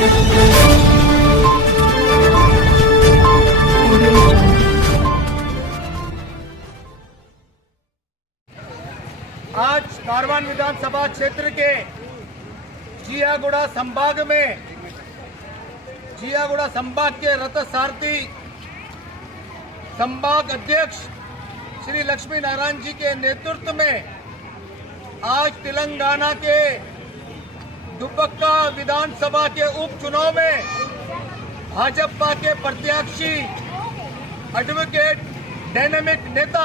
आज कारवान विधानसभा क्षेत्र के जियागुड़ा संभाग में जियागुड़ा संभाग के रथसारथी संभाग अध्यक्ष श्री लक्ष्मी नारायण जी के नेतृत्व में आज तेलंगाना के दुब्बका विधानसभा के उपचुनाव में भाजपा के प्रत्याशी एडवोकेट डायनेमिक नेता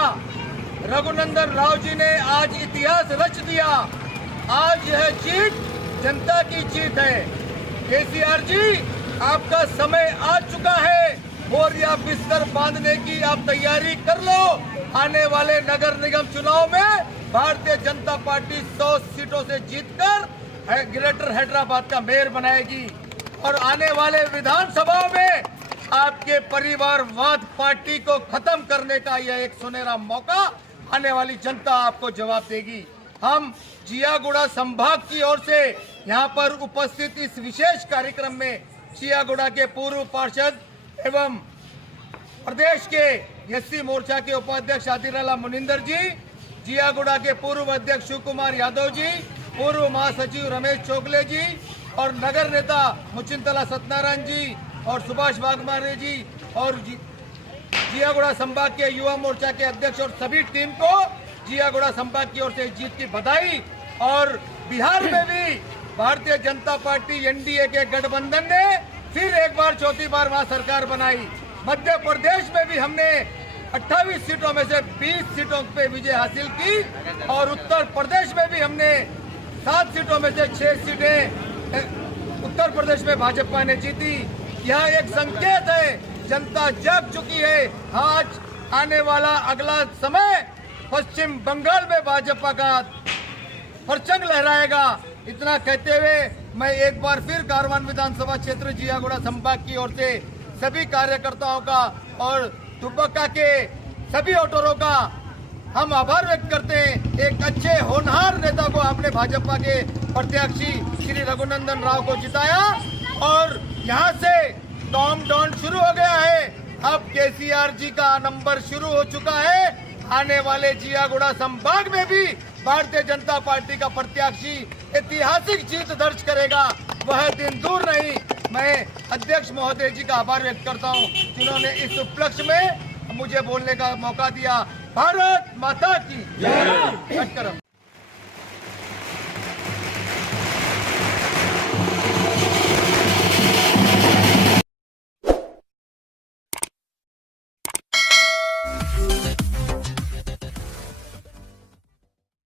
रघुनंदन राव जी ने आज इतिहास रच दिया। आज यह जीत जनता की जीत है। केसीआर जी, आपका समय आ चुका है और या बिस्तर बांधने की आप तैयारी कर लो। आने वाले नगर निगम चुनाव में भारतीय जनता पार्टी 100 सीटों से जीतकर ग्रेटर हैदराबाद का मेयर बनाएगी और आने वाले विधानसभा में आपके परिवारवाद पार्टी को खत्म करने का यह एक सुनहरा मौका आने वाली जनता आपको जवाब देगी। हम जियागुड़ा संभाग की ओर से यहां पर उपस्थित इस विशेष कार्यक्रम में जियागुड़ा के पूर्व पार्षद एवं प्रदेश के एससी मोर्चा के उपाध्यक्ष आदिराला मुनिंदर जी, जियागुड़ा के पूर्व अध्यक्ष शिव कुमार यादव जी, पूर्व महासचिव रमेश चोगले जी और नगर नेता मुचिंतला सत्यनारायण जी और सुभाष वाघमारे जी और जियागुड़ा संभाग के युवा मोर्चा के अध्यक्ष और सभी टीम को जियागुड़ा संभाग की ओर से जीत की बधाई। और बिहार में भी भारतीय जनता पार्टी एनडीए के गठबंधन ने फिर एक बार चौथी बार वहां सरकार बनाई। मध्य प्रदेश में भी हमने 28 सीटों में से 20 सीटों पे विजय हासिल की और उत्तर प्रदेश में भी हमने 7 सीटों में से 6 सीटें उत्तर प्रदेश में भाजपा ने जीती। यह एक संकेत है, जनता जाग चुकी है। आज आने वाला अगला समय पश्चिम बंगाल में भाजपा का परचम लहराएगा। इतना कहते हुए मैं एक बार फिर कारवान विधानसभा क्षेत्र जियागुड़ा संभाग की ओर से सभी कार्यकर्ताओं का और दुब्बका के सभी वोटरों का हम आभार व्यक्त करते हैं। एक अच्छे होनहार नेता को आपने भाजपा के प्रत्याशी श्री रघुनंदन राव को जिताया और यहाँ से टॉम डाउन शुरू हो गया है। अब केसीआर जी का नंबर शुरू हो चुका है। आने वाले जियागुड़ा संभाग में भी भारतीय जनता पार्टी का प्रत्याशी ऐतिहासिक जीत दर्ज करेगा, वह दिन दूर नहीं। मैं अध्यक्ष महोदय जी का आभार व्यक्त करता हूं जिन्होंने इस उपलक्ष्य में मुझे बोलने का मौका दिया। भारत माता की जय।